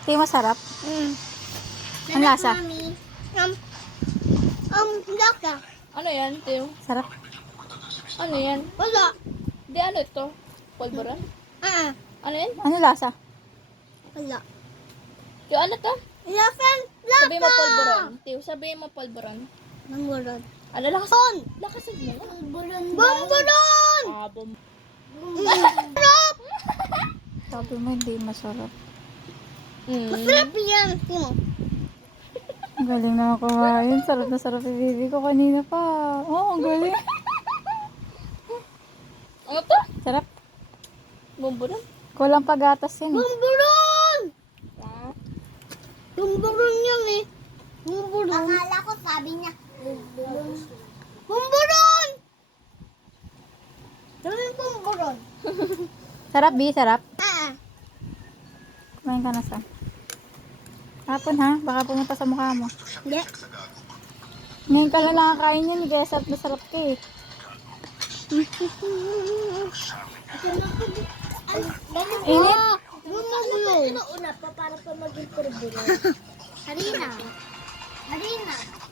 Hindi masarap. Ang lasa? Lasa. Ano yan, Teo? Sarap. Ano yan? Wala. Di ano ito? Polvoron? Ano yan? Ano lasa? Wala. Teo, ano to? Lasa. Sabihin mo polvoron. Teo, sabihin mo polvoron. Bumburon. Ano, lakas? Lakasan mo nga. Bumburon! Bom. Sarap! Sabi mo hindi masarap. Masarap yan. Timo. Ang galing na kumain. Sarap na sarap yung baby ko kanina pa. Oo, ang galing. Ano to? Sarap. Bumburon? Kulang pagatas yan. Bumburon! Ah. Bumburon yan eh. Bumburon. Akala ko sabi niya. Bumburon. Bumburon! Daming bumburon. Sarap, Bi. Sarap. Ah. Kumain ka na sa. Hapon ha. Baka pumunta sa mukha mo. Hindi. Ngayon ka lang nakakain yan. Kaya sarap na sarap ka eh. Init. Bumburon. Una pa para pa maging bumburon. Harina. Harina.